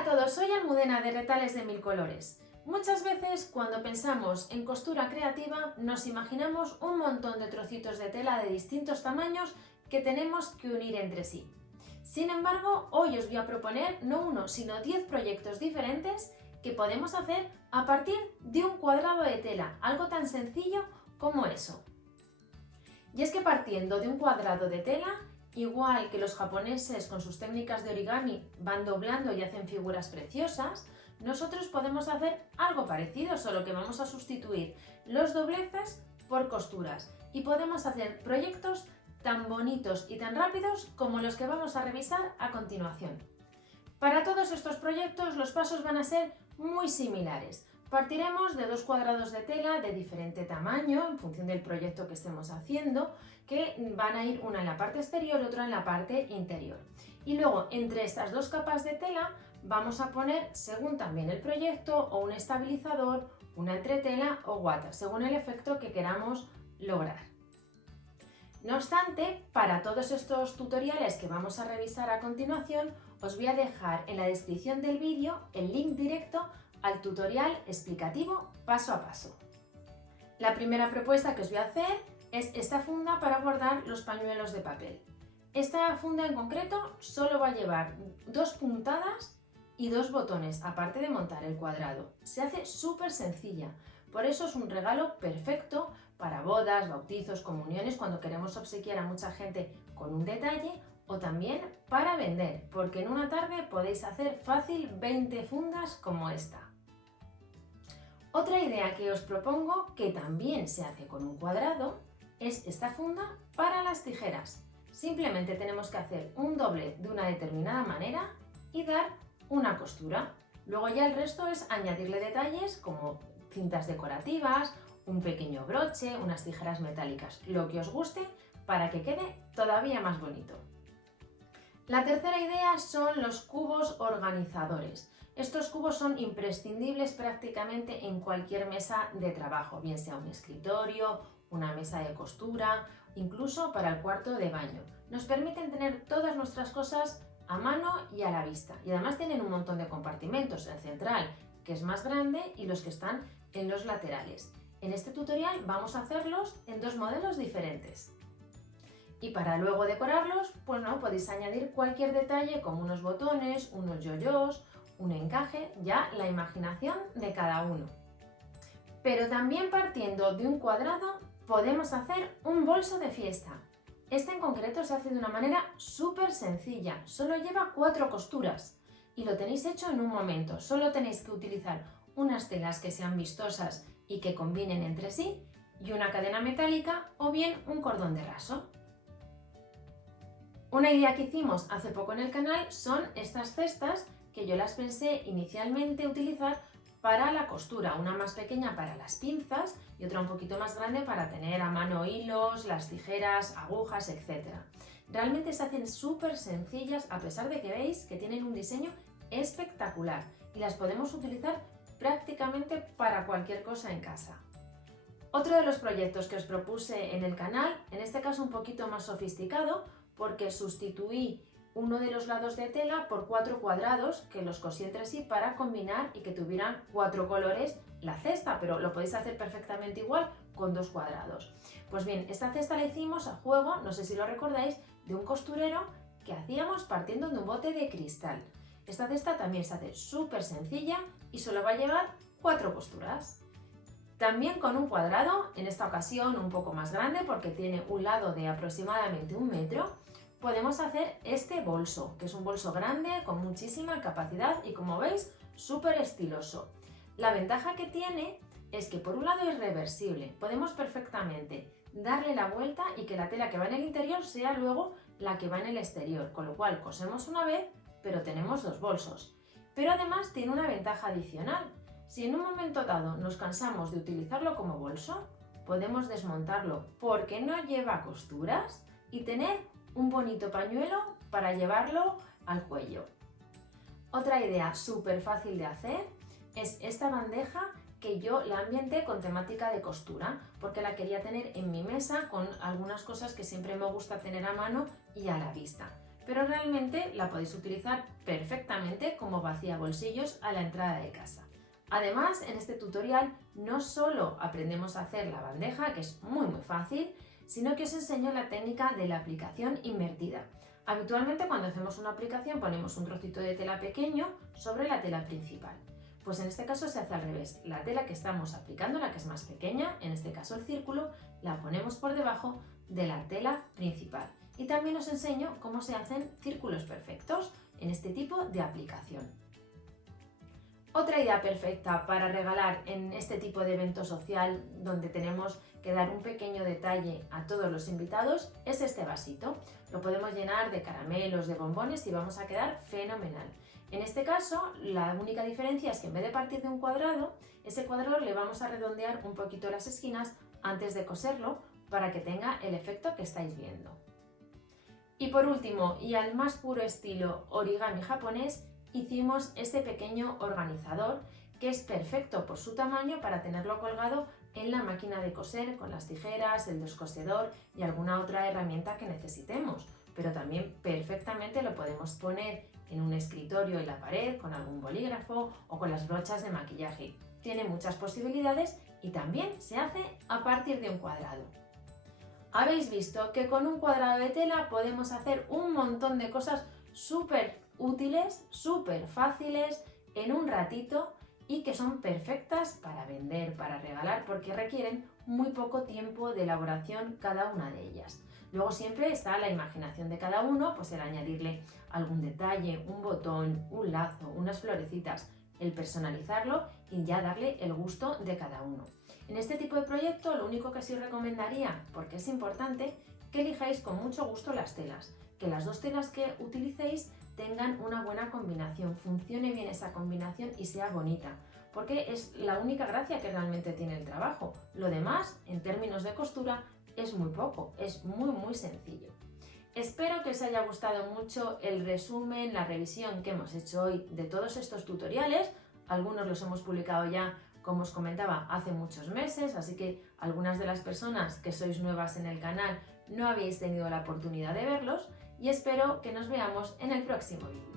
Hola a todos, soy Almudena de Retales de Mil Colores. Muchas veces cuando pensamos en costura creativa nos imaginamos un montón de trocitos de tela de distintos tamaños que tenemos que unir entre sí. Sin embargo, hoy os voy a proponer no uno, sino 10 proyectos diferentes que podemos hacer a partir de un cuadrado de tela, algo tan sencillo como eso. Y es que partiendo de un cuadrado de tela, igual que los japoneses con sus técnicas de origami van doblando y hacen figuras preciosas, nosotros podemos hacer algo parecido, solo que vamos a sustituir los dobleces por costuras y podemos hacer proyectos tan bonitos y tan rápidos como los que vamos a revisar a continuación. Para todos estos proyectos los pasos van a ser muy similares. Partiremos de dos cuadrados de tela de diferente tamaño en función del proyecto que estemos haciendo, que van a ir una en la parte exterior y otra en la parte interior. Y luego entre estas dos capas de tela vamos a poner, según también el proyecto, o un estabilizador, una entretela o guata, según el efecto que queramos lograr. No obstante, para todos estos tutoriales que vamos a revisar a continuación, os voy a dejar en la descripción del vídeo el link directo al tutorial explicativo paso a paso. La primera propuesta que os voy a hacer es esta funda para guardar los pañuelos de papel. Esta funda en concreto solo va a llevar dos puntadas y dos botones, aparte de montar el cuadrado. Se hace súper sencilla, por eso es un regalo perfecto para bodas, bautizos, comuniones, cuando queremos obsequiar a mucha gente con un detalle, o también para vender, porque en una tarde podéis hacer fácil 20 fundas como esta. Otra idea que os propongo, que también se hace con un cuadrado, es esta funda para las tijeras. Simplemente tenemos que hacer un doblez de una determinada manera y dar una costura. Luego ya el resto es añadirle detalles como cintas decorativas, un pequeño broche, unas tijeras metálicas, lo que os guste para que quede todavía más bonito. La tercera idea son los cubos organizadores. Estos cubos son imprescindibles prácticamente en cualquier mesa de trabajo, bien sea un escritorio, una mesa de costura, incluso para el cuarto de baño. Nos permiten tener todas nuestras cosas a mano y a la vista. Y además tienen un montón de compartimentos, el central, que es más grande, y los que están en los laterales. En este tutorial vamos a hacerlos en dos modelos diferentes. Y para luego decorarlos, pues no, podéis añadir cualquier detalle como unos botones, unos yoyos, un encaje, ya la imaginación de cada uno. Pero también partiendo de un cuadrado podemos hacer un bolso de fiesta. Este en concreto se hace de una manera súper sencilla, solo lleva 4 costuras y lo tenéis hecho en un momento. Solo tenéis que utilizar unas telas que sean vistosas y que combinen entre sí y una cadena metálica o bien un cordón de raso. Una idea que hicimos hace poco en el canal son estas cestas que yo las pensé inicialmente utilizar para la costura, una más pequeña para las pinzas y otra un poquito más grande para tener a mano hilos, las tijeras, agujas, etc. Realmente se hacen súper sencillas a pesar de que veis que tienen un diseño espectacular y las podemos utilizar prácticamente para cualquier cosa en casa. Otro de los proyectos que os propuse en el canal, en este caso un poquito más sofisticado, porque sustituí uno de los lados de tela por 4 cuadrados que los cosí entre sí para combinar y que tuvieran 4 colores la cesta, pero lo podéis hacer perfectamente igual con 2 cuadrados. Pues bien, esta cesta la hicimos a juego, no sé si lo recordáis, de un costurero que hacíamos partiendo de un bote de cristal. Esta cesta también se hace súper sencilla y solo va a llevar 4 costuras. También con un cuadrado, en esta ocasión un poco más grande porque tiene un lado de aproximadamente 1 metro, podemos hacer este bolso, que es un bolso grande con muchísima capacidad y, como veis, súper estiloso. La ventaja que tiene es que por un lado es reversible, podemos perfectamente darle la vuelta y que la tela que va en el interior sea luego la que va en el exterior, con lo cual cosemos una vez, pero tenemos 2 bolsos. Pero además tiene una ventaja adicional. Si en un momento dado nos cansamos de utilizarlo como bolso, podemos desmontarlo porque no lleva costuras y tener un bonito pañuelo para llevarlo al cuello. Otra idea súper fácil de hacer es esta bandeja que yo la ambienté con temática de costura porque la quería tener en mi mesa con algunas cosas que siempre me gusta tener a mano y a la vista. pero realmente la podéis utilizar perfectamente como vaciabolsillos a la entrada de casa. Además, en este tutorial no solo aprendemos a hacer la bandeja, que es muy fácil, sino que os enseño la técnica de la aplicación invertida. Habitualmente cuando hacemos una aplicación ponemos un trocito de tela pequeño sobre la tela principal. Pues en este caso se hace al revés. La tela que estamos aplicando, la que es más pequeña, en este caso el círculo, la ponemos por debajo de la tela principal. Y también os enseño cómo se hacen círculos perfectos en este tipo de aplicación. Otra idea perfecta para regalar en este tipo de evento social donde tenemos que dar un pequeño detalle a todos los invitados es este vasito. Lo podemos llenar de caramelos, de bombones y vamos a quedar fenomenal. En este caso, la única diferencia es que en vez de partir de un cuadrado, ese cuadrado le vamos a redondear un poquito las esquinas antes de coserlo para que tenga el efecto que estáis viendo. Y por último, y al más puro estilo origami japonés, hicimos este pequeño organizador que es perfecto por su tamaño para tenerlo colgado en la máquina de coser con las tijeras, el descosedor y alguna otra herramienta que necesitemos, pero también perfectamente lo podemos poner en un escritorio en la pared con algún bolígrafo o con las brochas de maquillaje. Tiene muchas posibilidades y también se hace a partir de un cuadrado. Habéis visto que con un cuadrado de tela podemos hacer un montón de cosas súper útiles, súper fáciles, en un ratito y que son perfectas para vender, para regalar, porque requieren muy poco tiempo de elaboración cada una de ellas. Luego siempre está la imaginación de cada uno, pues el añadirle algún detalle, un botón, un lazo, unas florecitas, el personalizarlo y ya darle el gusto de cada uno. En este tipo de proyecto lo único que sí os recomendaría, porque es importante, que elijáis con mucho gusto las telas, que las dos telas que utilicéis tengan una buena combinación, funcione bien esa combinación y sea bonita, porque es la única gracia que realmente tiene el trabajo. Lo demás, en términos de costura, es muy poco, es muy sencillo. Espero que os haya gustado mucho el resumen, la revisión que hemos hecho hoy de todos estos tutoriales. Algunos los hemos publicado ya, como os comentaba, hace muchos meses, así que algunas de las personas que sois nuevas en el canal no habéis tenido la oportunidad de verlos y espero que nos veamos en el próximo vídeo.